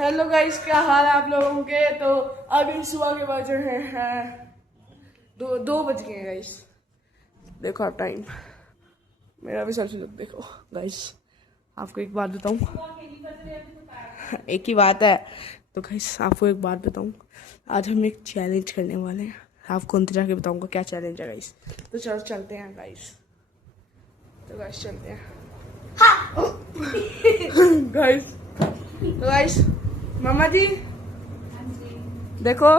Hello guys, क्या हाल है आप लोगों के। तो अभी सुबह के बजे हैं 2 बज गए हैं गाइस। देखो आप टाइम, मेरा भी सेल्फी लुक देखो गाइस। आपको एक बात बताऊं, एक ही बात है। तो गाइस आपको एक बात बताऊं, आज हम एक चैलेंज करने वाले हैं। आपको अंदर जाके बताऊंगा क्या चैलेंज है गाइस। तो चलो चलते हैं गाइस। तो गाइस चलते हैं गाइस। तो गाइस मामा जी देखो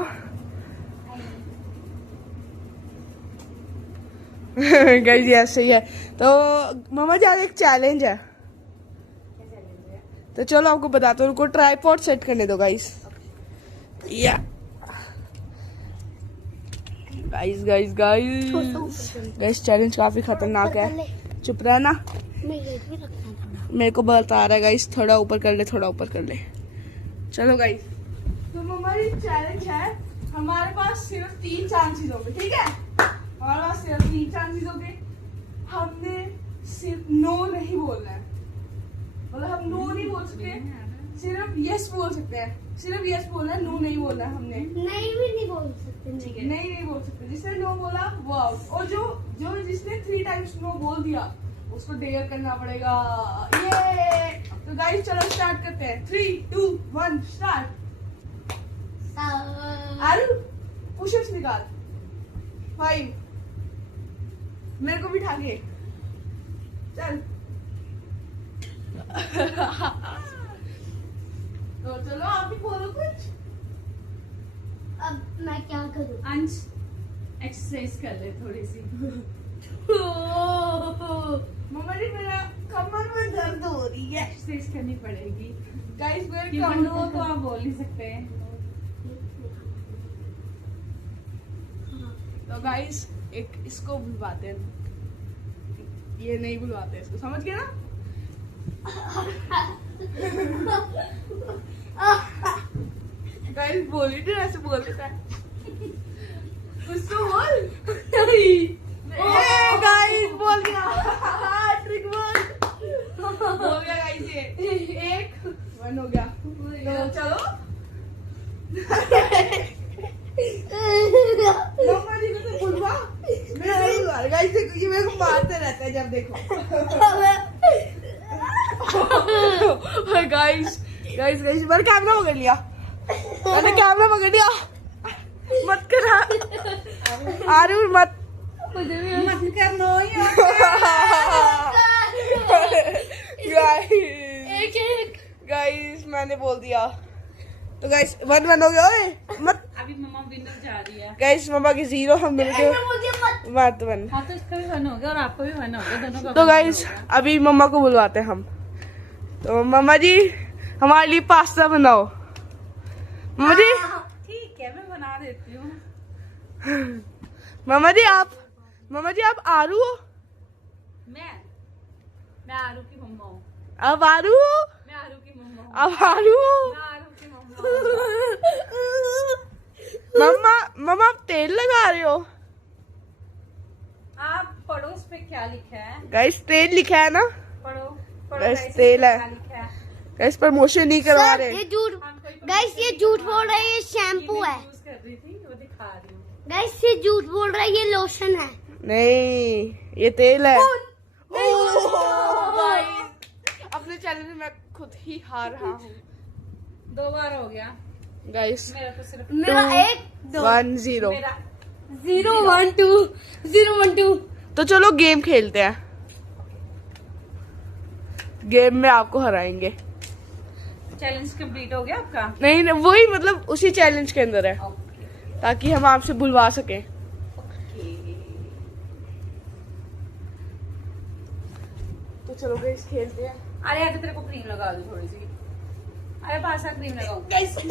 गाइस ये ऐसे ही है। तो मामा जी आज एक चैलेंज है। तो चलो आपको बताता हूँ, उनको ट्राइपॉड सेट करने दो गाइस। या guys guys guys guys challenge काफी खतरनाक है। चुप रहना, मेरे को बता रहा है गाइस। थोड़ा ऊपर कर ले, थोड़ा ऊपर कर ले। चलो गाइस, तो हमारी चैलेंज है, हमारे पास सिर्फ 3 चांसेस होंगे, ठीक है। हमारे पास सिर्फ 3 चांसेस होंगे। हमने सिर्फ नो नहीं बोलना है, मतलब हम नो नहीं बोल सकते, सिर्फ यस बोल सकते हैं। सिर्फ यस बोलना है, नो नहीं बोलना है। हमने नहीं भी नहीं बोल सकते, ठीक है। नहीं बोल सकते। जिसने नो बोला वो आउट, और जो जिसने 3 टाइम्स नो बोल दिया उसको डेयर करना पड़ेगा। ये तो गाइस चलो स्टार्ट करते हैं। 3, 2, 1 स्टार्ट। आरू पुशअप्स निकाल 5। मेरे को भी उठा के चल। तो चलो आप ही बोलो कुछ। अब मैं क्या करूं? अंश एक्सरसाइज कर ले थोड़ी सी। मम्मा जी मेरा कमर में दर्द हो रही है, एक्सरसाइज करनी पड़ेगी। गाइस मेरे क्योंकि कमर नो तो आप बोल नहीं सकते। तो गाइस एक इसको बुलवाते हैं, ये नहीं बुलवाते इसको, समझ गए ना। गाइस बोली नहीं, ऐसे बोल देता है कुछ तो बोल। गाइस बोल गया, ट्रिक बोल गया गाइस। ये 1 हो गया। तो चलो मम्मा जी को तो बुलवा, मेरे को बुलवा गाइस। ये मेरे को मारते रहता है जब देखो। गाइस गाइस गाइस मैंने कैमरा पकड़ लिया, मैंने कैमरा पकड़ लिया। मत करा आरू, मत करना गाइस मैंने बोल दिया। तो गाइस 1-1 हो गया। ओए मत, अभी मम्मा विनर जा रही है। गाइस मम्मा की 0, हम मिलके 1-1। हाँ तो इसका भी 1 हो गया और आपका भी 1 हो गया, दोनों का। तो गाइस अभी मम्मा को बुलवाते हैं हम। तो मम्मा जी हमारे लिए पास्ता बनाओ। मम्मा जी ठीक है, मैं बना देती हूँ। मम्मा जी आप आरू हो। मैं आरू की मम्मा हूँ। अब आरू हो, मैं आरू की मम्मा हूँ। अब आरू हो। मैं आरू की मम्मा हूँ। मम्मा आप तेल लगा रहे हो। आप पढ़ो, उस पे क्या लिखा है। गाइस तेल लिखा है ना। पढ़ो गाइस गाइस, तेल है। क्या लिखा है। गाइस प्रमोशन नहीं करवा रहे। ये झूठ, हम कोई गाइस ये झूठ बोल रहा है, ये शैम्पू है। यूज कर रही थी, वो दिखा रही हूँ। गाइस ये झूठ बोल रहा है, ये लोशन है। नहीं ये तेल है। नहीं, अपने चैनल में मैं खुद ही हार रहा हूँ 2 बार हो गया गाइस। मेरा तो सिर्फ मेरा 1 2 1-0। मेरा 0 1 2 0 1 2। तो चलो गेम खेलते हैं, गेम में आपको हराएंगे। चैलेंज कंप्लीट हो गया आपका। नहीं नहीं वही, मतलब उसी चैलेंज के अंदर है, ओके ताकि हम आपसे बुलवा सकें। तो चलो गाइस खेलते हैं। अरे अभी तेरे को क्रीम लगा दो थोड़ी सी। अरे पासा क्रीम लगाओ। गाइस ये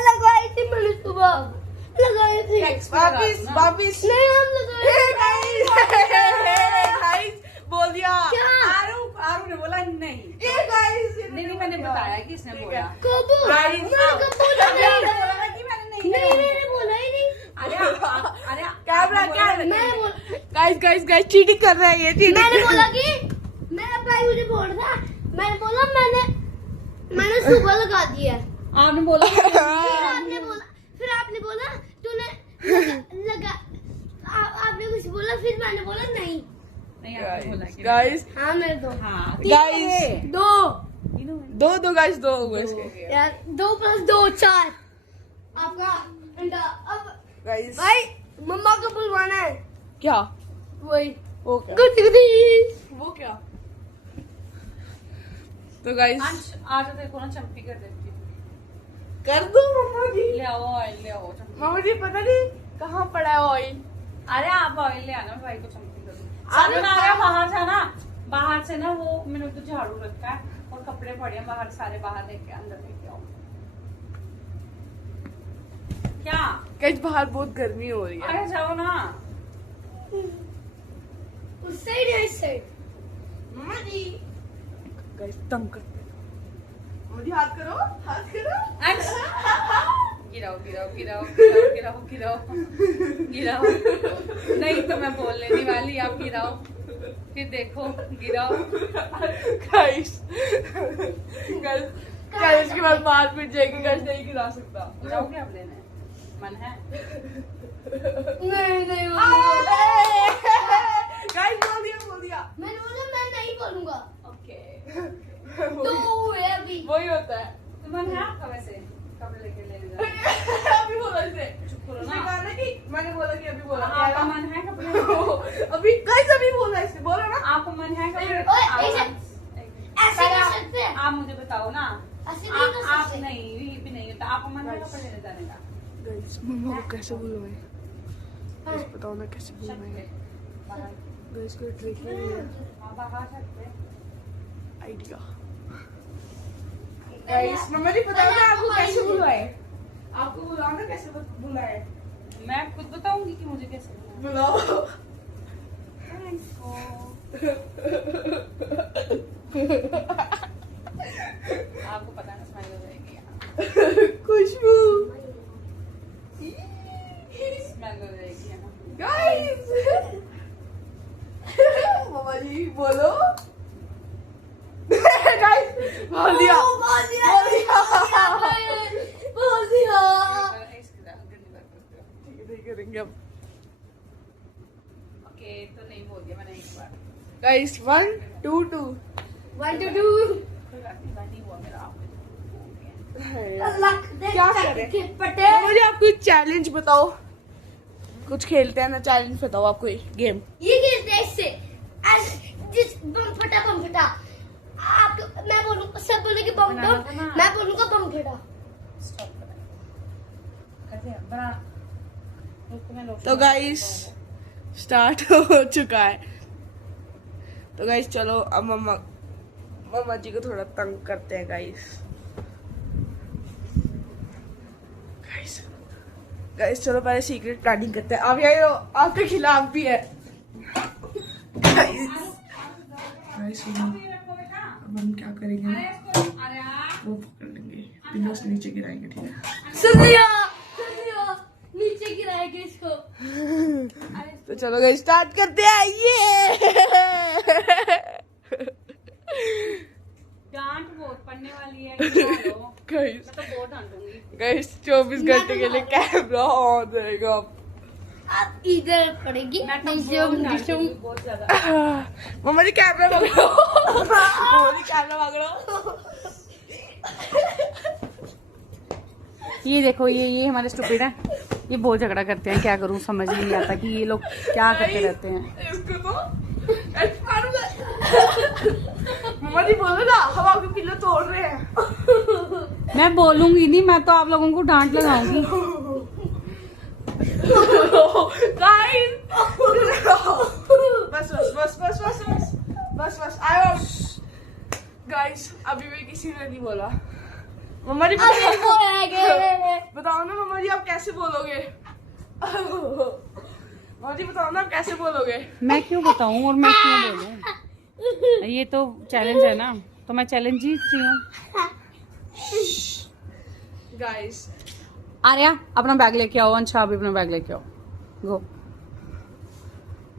लगाई थी मैंने सुबह, लगाई थी। वापिस नहीं हम लगाए। गाइस बोल दिया। आरू ने बोला नहीं। ये गाइस नहीं मैंने बताया कि इसने बोला। कब? गाइस मैंने कब बोला? कि मैंने नहीं नहीं मैंने बोला ही नहीं। अरे कैमरा मैंने बोला, गाइस चीटिंग कर रहे हैं ये, चीटिंग। मैंने बोला कि मेरा भाई मुझे बोल रहा था, मैंने बोला मैंने सुबह लगा दिया। आपने बोला फिर आपने बोला तूने लगा आपने कुछ बोला फिर मैंने बोला नहीं। नहीं आपने बोला कि गाइस हाँ मेरे दो। हाँ गाइस दो दो गाइस दो हो गए इसके यार 2 + 2 4 आपका अंडा। अब गाइस भाई मम्मा को बुलवाना है। क्या वही वो क्या गुड वो क्या तो गाइस अंश आज देखो ना चम्पी कर देती हूँ। कर दो मम्मा जी। ले आओ ऑयल ले आओ चम्पी। मम्मा जी पता नहीं कहाँ पड़ा है ऑयल। अरे आप ऑयल ले आना भाई को चम्पी कर दो। अरे अरे आ बाहर से ना बाहर से ना वो मैंने तो झाड़ू रखा है और कपड़े पड़े हैं बाहर सारे बाहर लेके अंदर लेके आओ। क्या गाइस बाहर बहुत गर्मी हो रही है। अरे जाओ ना। उस साइड है इस साइड। मम्मा जी गाइस तंग करते हैं। मम्मा जी हाथ करो हाथ करो। अंश गिराओ गिराओ गिराओ गिराओ गिराओ गिराओ गिराओ। नहीं तो मैं बोलने नहीं वाली आप गिराओ फिर देखो गिराओ। गाइस गाइस के बाद मार पीट जाएगी। गाइस नहीं गिरा सकता। जाओगे आप लेने मन है। नहीं गाइस बोल दिया मैंने बोला मैं नहीं बोलूंगा। ओके तो है अभी वही होता है। तो मन है आपका वैसे कपड़े लेके लेने जाना। अभी बोला इसे चुप करो इसने ना। कहा ना कि मैंने बोला कि अभी बोला आपका मन है कपड़े अभी गाइस अभी बोला इसने बोला ना। आपको मन है कपड़े ओए, ऐसे कर आप- सकते हैं। आप मुझे बताओ ना। ऐसे नहीं कर आप सकते। नहीं ये भी नहीं होता। आपको मन है कपड़े लेने जाने का। गाइस मम्मा को कैसे बुलवाएं गाइस बताओ ना कैसे बुलवाएं। बाहर गाइस कोई ट्रिक नहीं है हाँ, बाहर सकते। आइडिया। गाइस मम्मा जी बताओ ना आपको कैसे बुलवाए। आपको बुलाओ ना कैसे बुलाए। मैं खुद बताऊंगी कि मुझे कैसे बुलाओ। आपको पता है ना स्माइल हो जाएगी यहाँ। खुशबू स्मेल हो जाएगी यहाँ। गाइस मम्मा जी बोलो। गाइस बोल दिया बोल दिया। इसके साथ गंदी बात करते हो। ठीक है नहीं करेंगे अब। ओके तो नहीं बोल दिया मैंने एक बार। गाइस 1 2 2 1 2 2 कोई बात नहीं हुआ मेरा आपने तो बोल दिया। लक दे क्या करें? पटे। मुझे आप कोई चैलेंज बताओ। कुछ खेलते हैं ना चैलेंज बताओ आप कोई गेम। ये खेलते हैं इससे ऐसे जिस बम फटा आप मैं बोलूंगा सब बोलेंगे बम बनाना बम था ना। मैं बोलूंगा बम फटा। स्टॉप करें। कैसे बना रुको मैं लोशन तो गाइस स्टार्ट हो चुका है। तो गाइस चलो अब मम्मा जी को थोड़ा तंग करते हैं गाइस। गाइस चलो पहले सीक्रेट प्लानिंग करते हैं। आप यार आपके खिलाफ भी है। गाइस अब हम क्या करेंगे ना अरे वो पकड़ लेंगे पिल्लों से नीचे गिराएंगे ठीक है। सुन लिया नीचे गिराएंगे इसको। तो चलो गाइस स्टार्ट करते हैं। ये डांट बहुत पड़ने वाली है। लो। गाइस मैं तो बहुत डांटूंगी। गाइस 24 घंटे के लिए कैमरा ऑन रहेगा। आप इधर पड़ेगी मैं तो नीचे बहुत नीचे डांटूंगी, बहुत ज्यादा। मम्मा जी कैमरा पकड़ो। मम्मा जी कैमरा पकड़ो। ये देखो ये हमारे स्टूपिड है। ये बहुत झगड़ा करते हैं। क्या करूं समझ नहीं आता कि ये लोग क्या करते रहते हैं। इसको तो ऐसे मारूंगा। मम्मा जी बोलो ना हम आपके पिल्लो तोड़ रहे हैं। मैं बोलूंगी नहीं। मैं तो आप लोगों को डांट लगाऊंगी। गाइस बस बस बस बस बस बस बस बस आयो। गाइस अभी भी किसी ने नहीं बोला। मम्मा जी बताओ ना मम्मा जी आप कैसे बोलोगे। मम्मा जी बताओ ना आप कैसे बोलोगे। मैं क्यों बताऊं और मैं क्यों बोलूं। ये तो चैलेंज है ना तो मैं चैलेंज जीत रही हूँ। गाइस आर्या अपना बैग लेके आओ। अंशा अभी अपना बैग लेके आओ। गो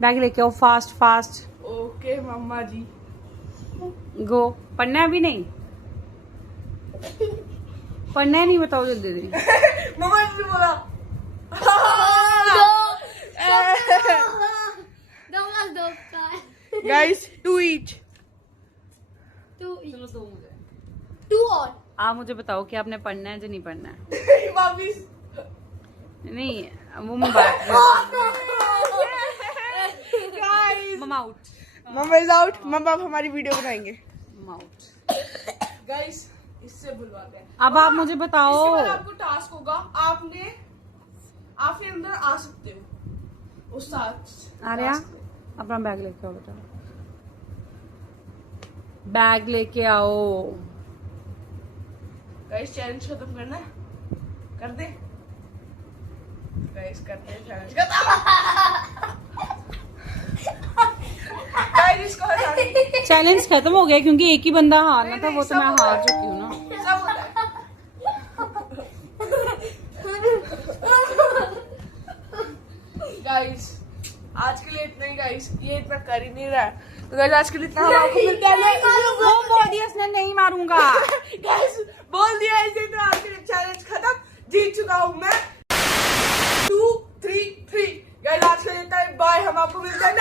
बैग लेके आओ फास्ट फास्ट। ओके मम्मा जी। गो पढ़ना है अभी नहीं। पढ़ना है नहीं, बताओ जल्दी जल्दी। मम्मा ने बोला दो गाइस 2 ईच। चलो दो मुझे। 2 और आप मुझे बताओ कि आपने पढ़ना है या नहीं पढ़ना है। वापिस नहीं वो मैं बात गाइस मम आउट। मम्मा इज आउट। मम्मा अब हमारी वीडियो बनाएंगे आउट। गाइस। इससे बुलवाते हैं। अब आप मुझे बताओ। इसके बाद आपको टास्क होगा, आपने अंदर आ सकते हो उस साथ। आर्या अपना बैग लेके आओ बेटा, बैग लेके आओ। गाइस चैलेंज खत्म करना है? कर दे गाइस, करते हैं चैलेंज खत्म। गाइस इसको हटा दे। चैलेंज खत्म हो गया क्योंकि एक ही बंदा हारना था, वो तो मैं हार चुकी हूँ ना। सब होता है। गाइस आज के लिए इतना ही गाइस, ये इतना कर ही नहीं रहा है तो गाइस आज के लिए इतना। हम आपको मिलते हैं वो बोल दिया उसने, नहीं मारूंगा। गाइस बोल दिया इसे, तो आज के लिए चैलेंज खत्म। जीत चुका हूँ मैं। 2 3 3 गाइस आज के लिए इतना ही। बाय। हम आपको मिलते हैं